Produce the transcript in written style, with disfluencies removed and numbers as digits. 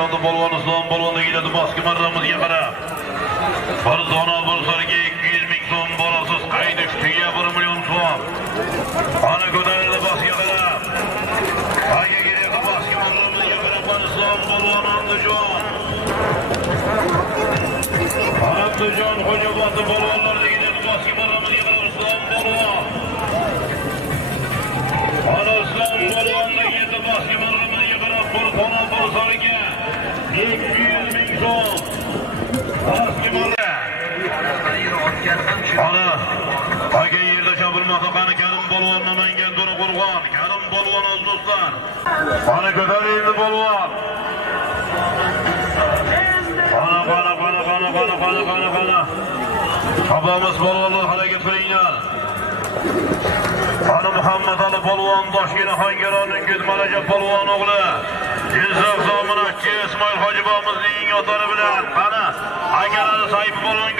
Andijonda polvon Islom polvonga keladi baski marramizga qarab. Bir dona bo'lsarga 200 ming so'm borasiz qayd ustiga 1 million so'm. Ana ko'tarildi baskiga qarab. Qayga keladi baski marramizga qarab Islom polvon Andijon. Andijon Xo'jobodi polvonlarga keladi baski marramizga qarab Islom polvon. Ana Islom polvonga keladi baski marramizga qarab bir dona bo'lsarga 200 ming so'm. Baski marra ana aka yerda chopilmoqda qani Karim polvon Namangan To'raqo'rg'on. Karim polvon o'z do'stlar. Ana ko'tarildi polvon. Qana. Habamiz polvonlar harakat qilinglar. Ana Muhammad Ali polvon Toshkent Xongaroning Ko'zmalaja polvon o'g'li. Jizzax zominatchi Ismoil Hojibomizning otasi bilan qani akalar Saif polvon